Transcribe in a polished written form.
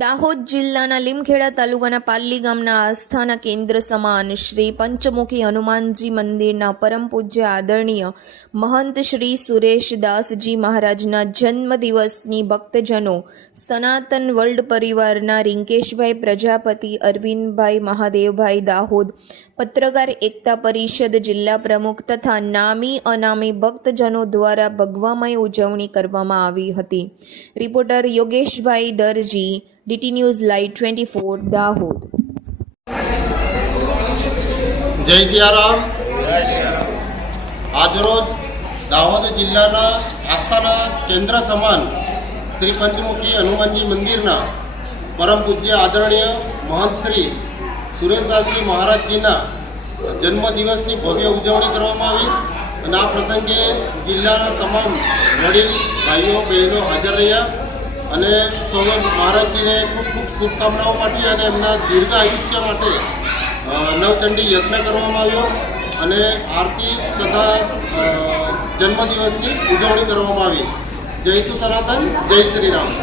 દાહોદ જિલ્લાના લીમખેડા તાલુકાના પાલ્લી ગામના આસ્થાના કેન્દ્ર સમાન શ્રી પંચમુખી હનુમાનજી મંદિરના પરમ પૂજ્ય આદરણીય મહંત શ્રી સુરેશદાસજી મહારાજના જન્મદિવસની ભક્તજનો સનાતન વર્લ્ડ પરિવારના રિંકેશભાઈ પ્રજાપતિ, અરવિંદભાઈ મહાદેવભાઈ દાહોદ, પત્રકાર એકતા પરિષદ જિલ્લા પ્રમુખ તથા નામી અનામી ભક્તજનો દ્વારા ભગવામય ઉજવણી કરવામાં આવી હતી। રિપોર્ટર યોગેશભાઈ દરજી, DT ન્યૂઝ લાઈવ 24 દાહોદ। જય સિયારામ। આજરોજ દાહોદ જિલ્લાના આસ્થાના કેન્દ્ર સમાન શ્રી પંચમુખી હનુમાનજી મંદિરના પરમ પૂજ્ય આદરણીય મહંત શ્રી સુરેશદાસજી મહારાજજીના જન્મદિવસની ભવ્ય ઉજવણી કરવામાં આવી અને આ પ્રસંગે જિલ્લાના તમામ વડીલ ભાઈઓ બહેનો હાજર રહ્યા અને સૌએ મહારાજજીને ખૂબ ખૂબ શુભકામનાઓ પાઠવી અને એમના દીર્ઘ આયુષ્ય માટે નવચંડી યજ્ઞ કરવામાં આવ્યો અને આરતી તથા જન્મદિવસની ઉજવણી કરવામાં આવી। જય તુ સનાતન, જય શ્રી રામ।